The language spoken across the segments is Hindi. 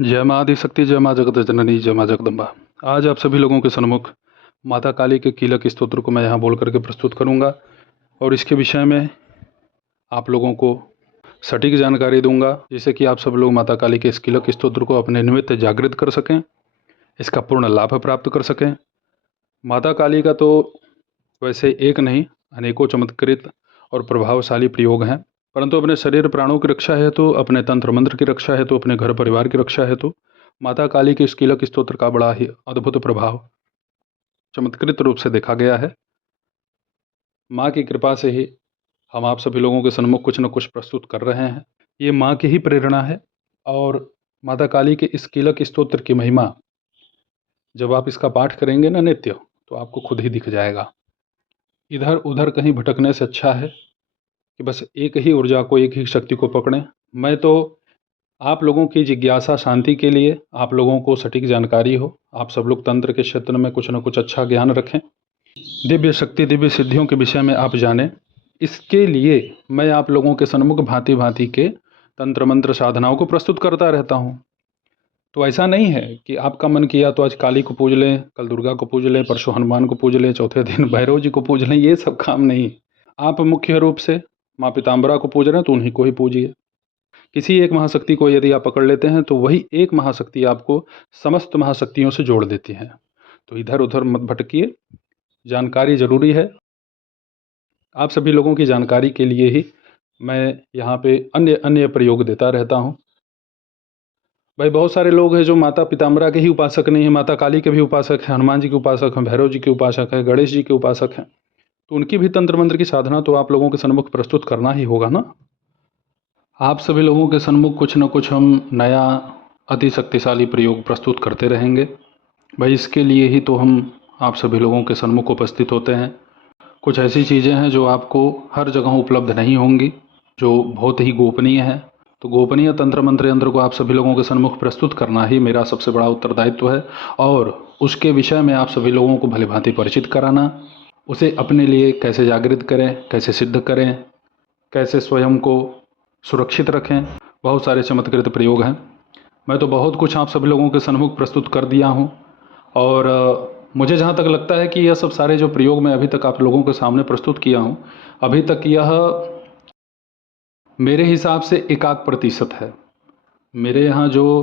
जय माँ आदिशक्ति, जय माँ जगत जननी, जय माँ जगदम्बा। आज आप सभी लोगों के सन्मुख माता काली के कीलक स्तोत्र को मैं यहाँ बोल करके प्रस्तुत करूँगा और इसके विषय में आप लोगों को सटीक जानकारी दूंगा, जिससे कि आप सब लोग माता काली के इस कीलक स्तोत्र को अपने निमित्त जागृत कर सकें, इसका पूर्ण लाभ प्राप्त कर सकें। माता काली का तो वैसे एक नहीं अनेकों चमत्कृत और प्रभावशाली प्रयोग हैं, परंतु अपने शरीर प्राणों की रक्षा हेतु, अपने तंत्र मंत्र की रक्षा हेतु, अपने घर परिवार की रक्षा हेतु माता काली के इस कीलक स्तोत्र का बड़ा ही अद्भुत प्रभाव चमत्कृत रूप से देखा गया है। माँ की कृपा से ही हम आप सभी लोगों के सन्मुख कुछ न कुछ प्रस्तुत कर रहे हैं। ये माँ की ही प्रेरणा है और माता काली के इस कीलक स्तोत्र की महिमा जब आप इसका पाठ करेंगे ना नित्य, तो आपको खुद ही दिख जाएगा। इधर उधर कहीं भटकने से अच्छा है कि बस एक ही ऊर्जा को, एक ही शक्ति को पकड़ें। मैं तो आप लोगों की जिज्ञासा शांति के लिए, आप लोगों को सटीक जानकारी हो, आप सब लोग तंत्र के क्षेत्र में कुछ न कुछ अच्छा ज्ञान रखें, दिव्य शक्ति दिव्य सिद्धियों के विषय में आप जानें। इसके लिए मैं आप लोगों के सन्मुख भांति भांति के तंत्र मंत्र साधनाओं को प्रस्तुत करता रहता हूँ। तो ऐसा नहीं है कि आपका मन किया तो आज काली को पूज लें, कल दुर्गा को पूज लें, परसों हनुमान को पूज लें, चौथे दिन भैरव जी को पूज लें। ये सब काम नहीं। आप मुख्य रूप से माँ पीताम्बरा को पूज रहे हैं तो उन्हीं को ही पूजिए। किसी एक महाशक्ति को यदि आप पकड़ लेते हैं तो वही एक महाशक्ति आपको समस्त महाशक्तियों से जोड़ देती है। तो इधर उधर मत भटकिए, जानकारी जरूरी है। आप सभी लोगों की जानकारी के लिए ही मैं यहाँ पे अन्य अन्य प्रयोग देता रहता हूँ। भाई बहुत सारे लोग हैं जो माता पीताम्बरा के ही उपासक नहीं है, माता काली के भी उपासक हैं, हनुमान जी के उपासक हैं, भैरव जी के उपासक हैं, गणेश जी के उपासक हैं। तो उनकी भी तंत्र मंत्र की साधना तो आप लोगों के सन्मुख प्रस्तुत करना ही होगा ना। आप सभी लोगों के सन्मुख कुछ न कुछ हम नया अति शक्तिशाली प्रयोग प्रस्तुत करते रहेंगे। भाई इसके लिए ही तो हम आप सभी लोगों के सन्मुख उपस्थित होते हैं। कुछ ऐसी चीज़ें हैं जो आपको हर जगह उपलब्ध नहीं होंगी, जो बहुत ही गोपनीय है। तो गोपनीय तंत्र मंत्र यंत्र को आप सभी लोगों के सन्मुख प्रस्तुत करना ही मेरा सबसे बड़ा उत्तरदायित्व है और उसके विषय में आप सभी लोगों को भली भांति परिचित कराना, उसे अपने लिए कैसे जागृत करें, कैसे सिद्ध करें, कैसे स्वयं को सुरक्षित रखें। बहुत सारे चमत्कृत प्रयोग हैं। मैं तो बहुत कुछ आप सभी लोगों के सन्मुख प्रस्तुत कर दिया हूँ और मुझे जहाँ तक लगता है कि यह सब सारे जो प्रयोग मैं अभी तक आप लोगों के सामने प्रस्तुत किया हूँ, अभी तक यह मेरे हिसाब से 1% है। मेरे यहाँ जो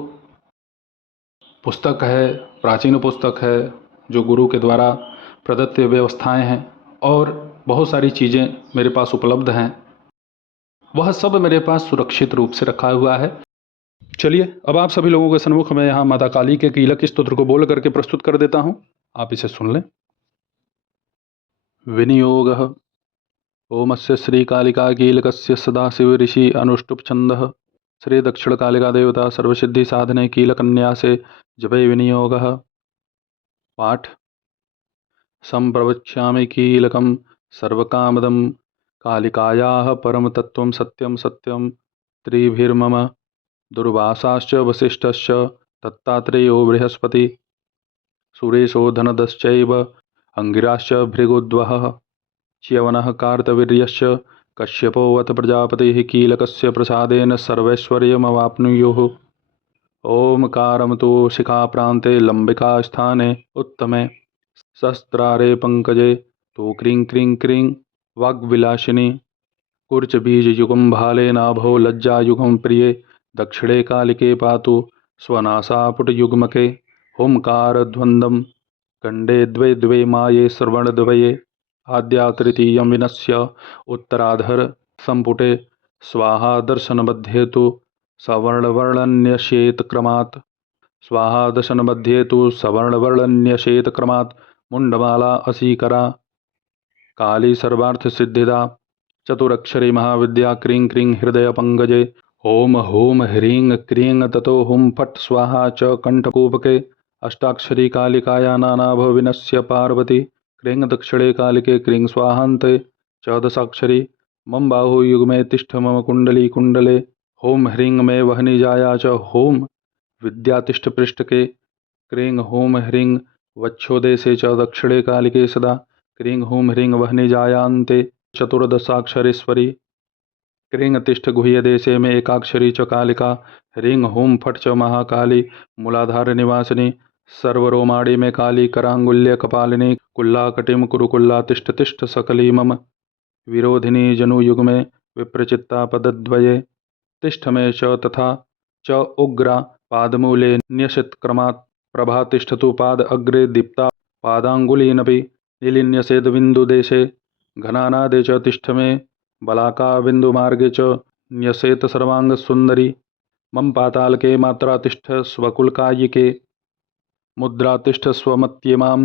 पुस्तक है, प्राचीन पुस्तक है, जो गुरु के द्वारा प्रदत्त व्यवस्थाएं हैं और बहुत सारी चीज़ें मेरे पास उपलब्ध हैं, वह सब मेरे पास सुरक्षित रूप से रखा हुआ है। चलिए अब आप सभी लोगों के सन्मुख में यहाँ माता काली के कीलक स्तोत्र को बोल करके प्रस्तुत कर देता हूँ, आप इसे सुन लें। विनियोगः ओमस्य श्रीकालिकाकीलकस्य सदाशिवऋषि अनुष्टुप्छन्दः श्रीदक्षिणकालिका देवता सर्वसिद्धिसाधने कीलकन्यासे जपे विनियोगः। पाठ। सम्प्रवक्ष्यामि कीलकं सर्वकामदं कालिकायाः परमतत्त्वं सत्यं सत्यं त्रिभिर्मम दुर्वासाश्च वसिष्ठश्च दत्तात्रेयो बृहस्पति सुरेशो धनदश्चैव अंगिराश्च भृगुद्वहः च्यवनः कार्तवीर्यश्च कश्यपोऽथ प्रजापतिः कीलकस्य प्रसादेन सर्वैश्वर्यमवाप्नुयुः। ओमकारं तु शिखाप्रान्ते लम्बिकास्थाने उत्तमे सहस्रारे पङ्कजे तु क्रीं क्रीं क्रीं वाग्विलासिनी कुर्चबीजयुगं भाले नाभो लज्जायुगं प्रिये दक्षिणे कालिके पातु स्वनासापुटयुग्मके हुंकारध्वन्दं खण्डे द्वे द्वे माये श्रवणद्वये आद्या तृतीयं विनश्य उत्तराधर संपुटे स्वाहा दर्शनमध्ये तु सवर्णवर्णन्यशेतक्रमात् स्वाहा दर्शनमध्ये तु सवर्णवर्णन्यशेतक्रमात् मुण्डमाला असीकरा काली सर्वार्थसिद्धिदा चतुरक्षरी महाविद्या क्रीं क्रीं हृदयपङ्कजे ओम हूम ह्रीं क्रीं ततो हुं फट् स्वाहा च कण्ठकूपके अष्टाक्षरी कालिकाया नानाभविनस्य पार्वती क्रीं दक्षिणे कालिके क्रीं स्वाहान्ते च दशाक्षरी मम बाहुयुग्मे तिष्ठ मम कुण्डली कुण्डले होम ह्रीं मे वह्निजाया च होम विद्यातिष्ठ पृष्ठके क्रीं हूं ह्रीं वक्षोदेशे च दक्षिणे कालिके सदा क्रीं हूं ह्रीं वह्निजायान्ते चतुर्दशाक्षरेश्वरी क्रीं तिष्ठ गुह्य देशे में एकाक्षरी च कालिका ह्रीं हुं फट् च महाकाली मूलाधार निवासिनी सर्वरोमाणी में काली करांगुल्य कपालिनी कुल्ला कटिम कुरुकुल्ला तिष्ठ तिष्ठ सकली मम विरोधिनी जनुयुग में विप्रचित्ता पदद्वये तिष्ठ में च तथा च उग्रा पादमूले न्यसितक्रमात् प्रभा तिष्ठतु पाद अग्रे दीप्ता पादांगुलीनपि निलिन्यसेद बिन्दुदेशे घनानादे च तिष्ठ में बलाका बिन्दुमार्गे च न्यसेत सर्वांग सुंदरी मम पाताल के मात्रा तिष्ठ स्वकुलकायिके मुद्रा तिष्ठ स्वमत्येमां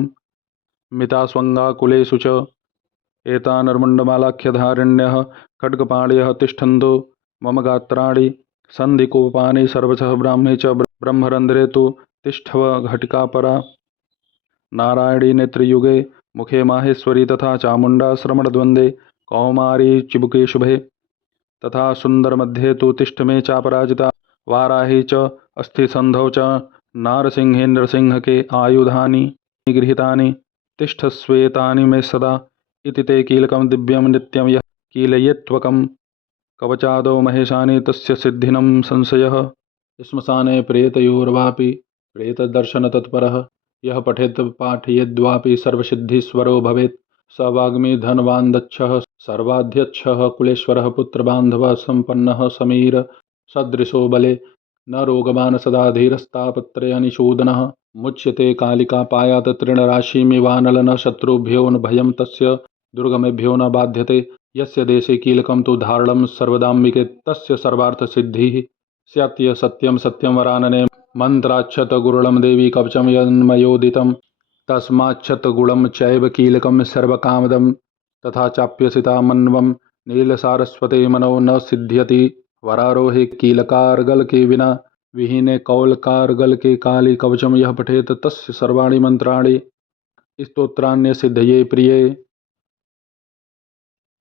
मितास्वंगाकुलेषु च एतानर्मुण्डमालाख्यधारिण्यः खड्गपाणयः तिष्ठन्तो मम गात्राणि सन्धिकोपानि सर्वशः ब्राह्मे च ब्रह्मरन्ध्रे तु तिष्ठव घटिकापरा नारायणी नेत्रयुगे मुखे माहेश्वरी तथा चामुण्डा श्रमणद्वन्द्वे कौमारी चिबुके शुभे तथा सुन्दरमध्ये तु तिष्ठ मे चापराजिता वाराही च अस्थिसन्धौ च नारसिंहेन्द्रसिंह के आयुधानि गृहीतानि तिष्ठस्वेतानि मे सदा इति ते कीलकं दिव्यं नित्यं यः कीलयेत्वकं कवचादौ महेशानि तस्य सिद्धिनं संशयः श्मशाने प्रेतयोर्वापि प्रेतदर्शनतत्परः यः पठेत् पाठयेद्वापि सर्वसिद्धीश्वरो भवेत् स वाग्मी धनवान् दक्षः सर्वाध्यक्षः कुलेश्वरः पुत्रबान्धवः सम्पन्नः समीर सदृशो बले न रोगवान् सदा धीरस्तापत्रयनिषूदनः मुच्यते कालिका पायात् तृणराशिमिवानल शत्रुभ्यो न भयं तस्य दुर्गमेभ्यो न बाध्यते यस्य देशे कीलकं तु धारणं सर्वदाम्बिके तस्य सर्वार्थसिद्धिः स्यात्य सत्यं सत्यं वरानने मन्त्राक्षतगुरुलं देवी कवचं यन्मयोदितं तस्माच्छतगुणं चैव कीलकं सर्वकामदं तथा चाप्यसिता मन्वं नीलसारस्वते मनो न सिद्ध्यति वरारोहे कीलकारगल के बिना विहीने कौलकारगल के काली कवचम यह पठेत तस्य सर्वाणि मंत्राणि स्तोत्रान्य सिद्धये प्रिय।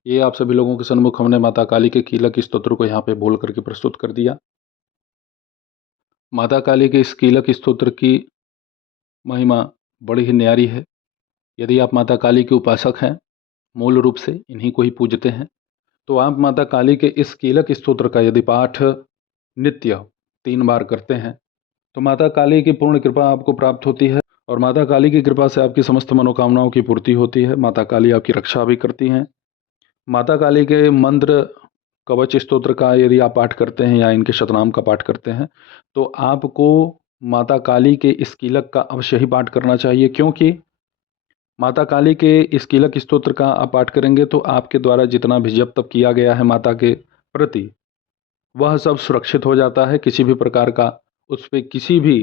ये आप सभी लोगों के सन्मुख हमने माता काली के कीलक स्तोत्र को यहाँ पे बोल करके प्रस्तुत कर दिया। माता काली के इस कीलक स्तोत्र की महिमा बड़ी ही न्यारी है। यदि आप माता काली के उपासक हैं, मूल रूप से इन्हीं को ही पूजते हैं, तो आप माता काली के इस कीलक स्तोत्र का यदि पाठ नित्य 3 बार करते हैं तो माता काली की पूर्ण कृपा आपको प्राप्त होती है और माता काली की कृपा से आपकी समस्त मनोकामनाओं की पूर्ति होती है। माता काली आपकी रक्षा भी करती हैं। माता काली के मंत्र कवच स्तोत्र का यदि आप पाठ करते हैं या इनके शतनाम का पाठ करते हैं तो आपको माता काली के इस कीलक का अवश्य ही पाठ करना चाहिए, क्योंकि माता काली के इस कीलक स्तोत्र का आप पाठ करेंगे तो आपके द्वारा जितना भी जप तप किया गया है माता के प्रति वह सब सुरक्षित हो जाता है। किसी भी प्रकार का उस पर किसी भी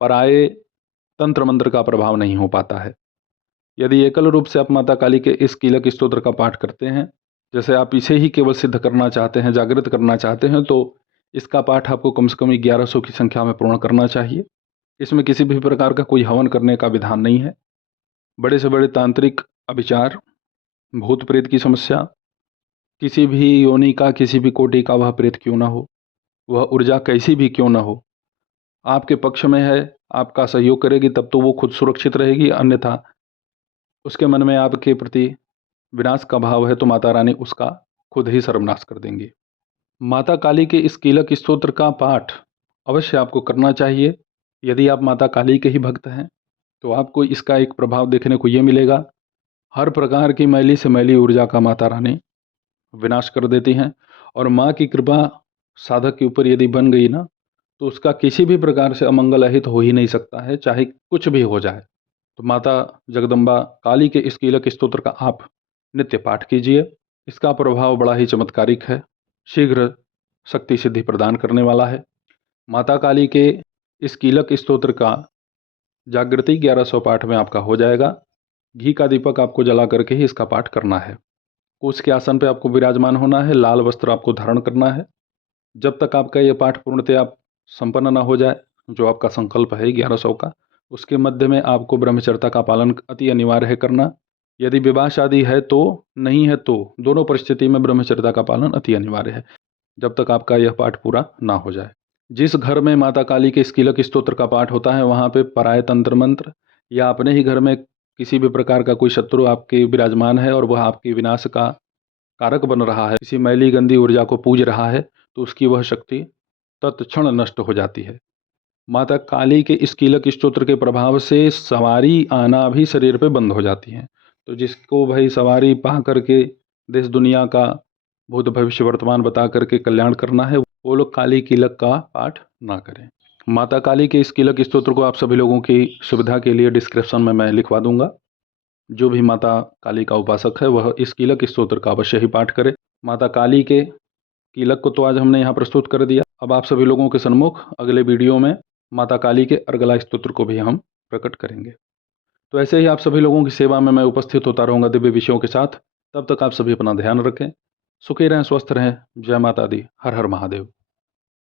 पराये तंत्र मंत्र का प्रभाव नहीं हो पाता है। यदि एकल रूप से आप माता काली के इस कीलक स्तोत्र का पाठ करते हैं, जैसे आप इसे ही केवल सिद्ध करना चाहते हैं, जागृत करना चाहते हैं, तो इसका पाठ आपको कम से कम 1100 की संख्या में पूर्ण करना चाहिए। इसमें किसी भी प्रकार का कोई हवन करने का विधान नहीं है। बड़े से बड़े तांत्रिक अभिचार, भूत प्रेत की समस्या, किसी भी योनि का, किसी भी कोटि का वह प्रेत क्यों ना हो, वह ऊर्जा कैसी भी क्यों ना हो, आपके पक्ष में है, आपका सहयोग करेगी तब तो वो खुद सुरक्षित रहेगी, अन्यथा उसके मन में आपके प्रति विनाश का भाव है तो माता रानी उसका खुद ही सर्वनाश कर देंगी। माता काली के इस कीलक स्तोत्र का पाठ अवश्य आपको करना चाहिए। यदि आप माता काली के ही भक्त हैं तो आपको इसका एक प्रभाव देखने को ये मिलेगा, हर प्रकार की मैली से मैली ऊर्जा का माता रानी विनाश कर देती हैं और माँ की कृपा साधक के ऊपर यदि बन गई ना तो उसका किसी भी प्रकार से अमंगल अहित हो ही नहीं सकता है, चाहे कुछ भी हो जाए। तो माता जगदम्बा काली के इस कीलक स्तोत्र का आप नित्य पाठ कीजिए। इसका प्रभाव बड़ा ही चमत्कारिक है, शीघ्र शक्ति सिद्धि प्रदान करने वाला है। माता काली के इस कीलक स्तोत्र का जागृति 1100 पाठ में आपका हो जाएगा। घी का दीपक आपको जला करके ही इसका पाठ करना है। कुश के आसन पे आपको विराजमान होना है, लाल वस्त्र आपको धारण करना है। जब तक आपका ये पाठ पूर्णतया संपन्न ना हो जाए, जो आपका संकल्प है 1100 का, उसके मध्य में आपको ब्रह्मचर्या का पालन अति अनिवार्य है करना। यदि विवाह शादी है तो, नहीं है तो, दोनों परिस्थिति में ब्रह्मचर्या का पालन अति अनिवार्य है जब तक आपका यह पाठ पूरा ना हो जाए। जिस घर में माता काली के इस कीलक स्तोत्र का पाठ होता है वहाँ पे पराये तंत्र मंत्र या अपने ही घर में किसी भी प्रकार का कोई शत्रु आपके विराजमान है और वह आपके विनाश का कारक बन रहा है, किसी मैली गंदी ऊर्जा को पूज रहा है, तो उसकी वह शक्ति तत्क्षण नष्ट हो जाती है। माता काली के इस कीलक स्तोत्र के प्रभाव से सवारी आना भी शरीर पे बंद हो जाती है। तो जिसको भाई सवारी पा करके देश दुनिया का भूत भविष्य वर्तमान बता करके कल्याण करना है, वो लोग काली कीलक का पाठ ना करें। माता काली के इस कीलक स्तोत्र को आप सभी लोगों की सुविधा के लिए डिस्क्रिप्शन में मैं लिखवा दूंगा। जो भी माता काली का उपासक है वह इस कीलक स्तोत्र का अवश्य ही पाठ करे। माता काली के कीलक को तो आज हमने यहाँ प्रस्तुत कर दिया। अब आप सभी लोगों के सन्मुख अगले वीडियो में माता काली के अर्गला स्तोत्र को भी हम प्रकट करेंगे। तो ऐसे ही आप सभी लोगों की सेवा में मैं उपस्थित होता रहूँगा दिव्य विषयों के साथ। तब तक आप सभी अपना ध्यान रखें, सुखी रहें, स्वस्थ रहें। जय माता दी। हर हर महादेव।